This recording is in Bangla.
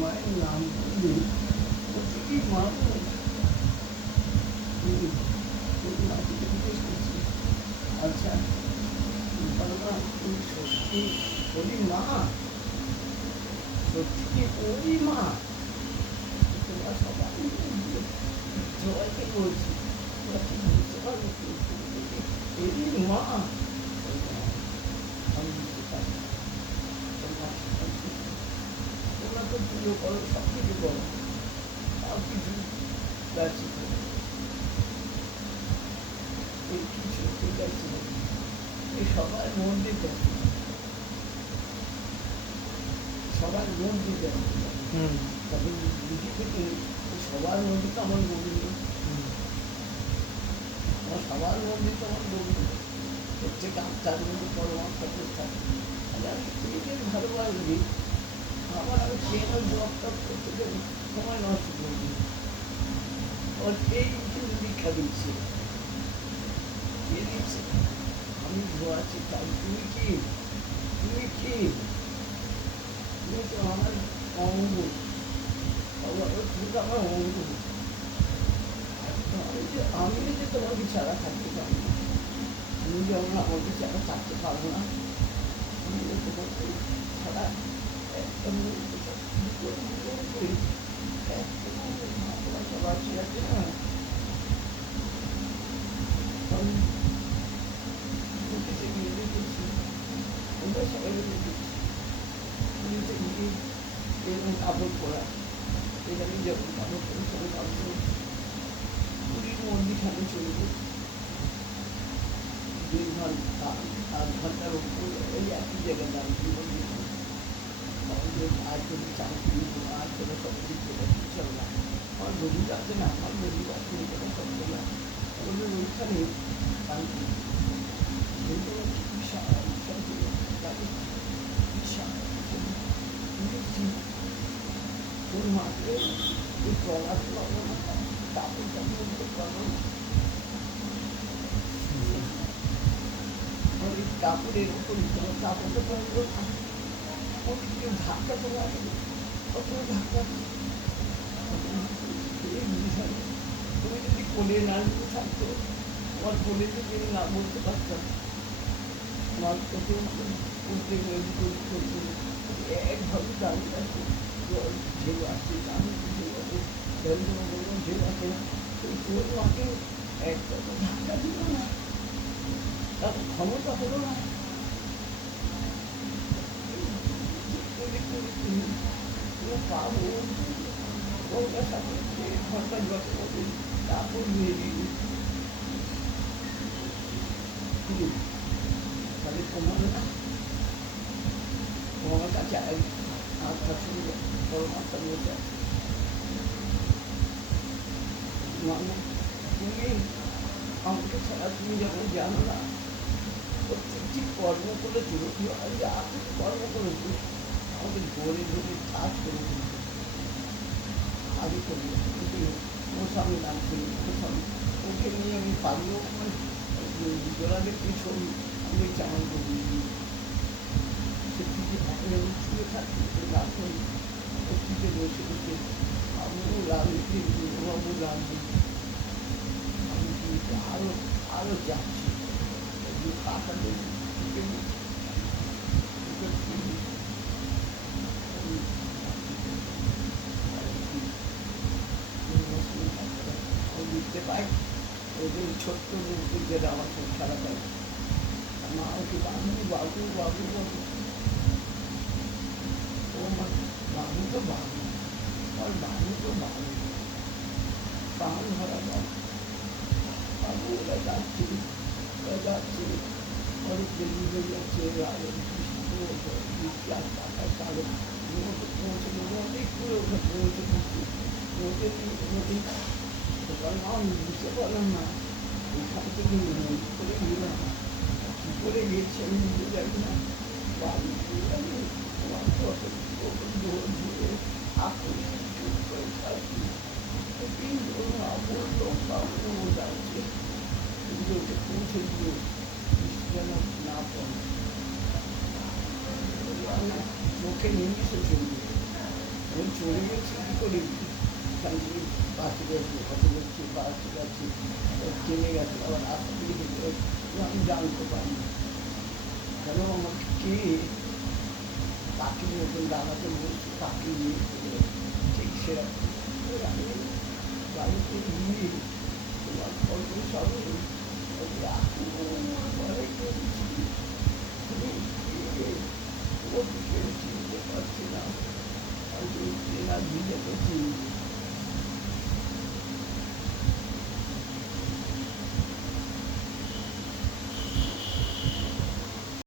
মায়ের নাম বললে প্রতিটি মানুষ নাচিতে জিজ্ঞেস করছে, আচ্ছা বাবা তুমি সত্যি ওরই মা, সত্যি কি ওরই মা? তোমরা সবাই জয়কে বলছি, তোমরা কি বুঝতে পারো এরই মা? আমি বুঝতে পারি তোমরা তো পুজো করো, সব কিছু করো, সব কিছু যাচ্ছি এই কিছু যাচ্ছি এই সবার মধ্যে যাচ্ছি, সবার মধ্যে যাচ্ছি। তবে বুঝি থেকে সবার মধ্যে তো আমার গোবিন্দ, আমার সবার মধ্যে তো আমার গোবিন্দ হচ্ছে তার মধ্যে পরমাত্মা থাকে। আমি নিজের ভালোবাসবি, আমার আমি কেন জব টপ করতে দেবো, সময় নষ্ট করবি। ওর এই কিন্তু দীক্ষা দিচ্ছে, কে দিচ্ছে? আমি আছি তাই। তুমি কি, তুমি কি, তুমি তো আমার অঙ্গ, তুমি তো আমার অঙ্গ। আমি যে তোমাকে ছাড়া থাকতে পারবো না, তুমি যেমন আমাকে ছাড়া থাকতে পারবো না, আমি তোমাকে ছাড়া একদম ভালোবাসি আছে না। এরকম কাপড় পরা, এখানে যখন কাপড় পরে সবাই কাপড় পুরীর মন্দিরখানে চলব 2 ঘন্টা 8 ঘন্টার উপর ওই একই জায়গায় দাঁড়িয়ে মন্দিরখানে আর যদি চাকরি আর কোনো সব কিছু চল না, আমার গরিব আছে না, আমার গরিব আছে কোনো সব না আমাদের ওইখানে কাপড়ের উপর কাপড়টা পরলো না, কেউ ধাক্কা তো লাগে, কত ধাক্কা। তুমি যদি কোলে না থাকতো, আমার কোলে যদি না বলতে পারতাম, আমার কত উঠতে একভাবে দাঁড়িয়ে আছে, ঢেউ আসছে, আমি ঢেউ আছে, ঢেউ আসে না, তোর মাকে একটা ধাক্কা দিল না, তার ক্ষমতা হলো না। পাবো ওটার সাথে ঘন্টা যত হবে তারপর নিয়ে দিবি, তাহলে তোমার কাছে আত্মার সঙ্গে পরমাত্মা বসে আছে। মানে তুমি আমাকে ছাড়া তুমি যখন জানো না, প্রত্যেকটি কর্ম করে চলেছি, যা কিছু কর্ম করেছি আমাকে ধরে ধরে কাজ করে দিয়েছে, আগে করি মোসামি নাম করি, মোসামি ওকে নিয়ে আমি পারলেও জোড়াদের কিছু আমি চান করি, সেটিকে আমি ছুঁয়ে থাকি রাত করি, ওটিকে বসে বসে আমিও রাজনীতি বাবু রাজনীতি আমি কিন্তু আরো আরো যাচ্ছি কাকাদের বুঝতে পাই ওদের ছোট্ট যেটা আমার খুব খারাপ হয়, মা ওকে বাবু বাবু বাবু বাবু, ও বাবু তো বাবু, আর বাবু তো বাবু, প্রাণ ভরা বাবু, বাবু ওরা যাচ্ছে, ওরা যাচ্ছে, অনেক দেরি হয়ে যাচ্ছে, বৃষ্টি আর পাতায় কালো পৌঁছে অনেক দূরে ওখানে পৌঁছে পৌঁছে আমি বুঝতে পারলাম না, এখান থেকে করে গেলাম, কী করে গেছি আমি বুঝতে জানি না, বাড়ি আমি তোমার কত জুড়ে আকর্ষণ চুপ করে থাকি, বললো বাবু যাচ্ছে, কিন্তু ওকে পৌঁছে দিয়ে বৃষ্টি যেন না পড়ে, চোখে নিমিশে চলবে, চলে গেছি কী করে এখান থেকে বাসে গেছি, অটো গেছি, বাসে গেছি, ট্রেনে গেছি, আবার রাস্তা থেকে হেঁটে গেছি, আমি জানতে পারিনি। কেন আমাকে কে পাখির মতন দাঁড়াতে বলছে, পাখি নিয়ে চলে ঠিক সেরকম। এবার আমি বাড়িতে গিয়ে তোমার গল্প সবে ঘরে গেছি, তুমি কে? ওকে চিনতে পারছি না, হয়তো ট্রেন আর ভিজে গেছি।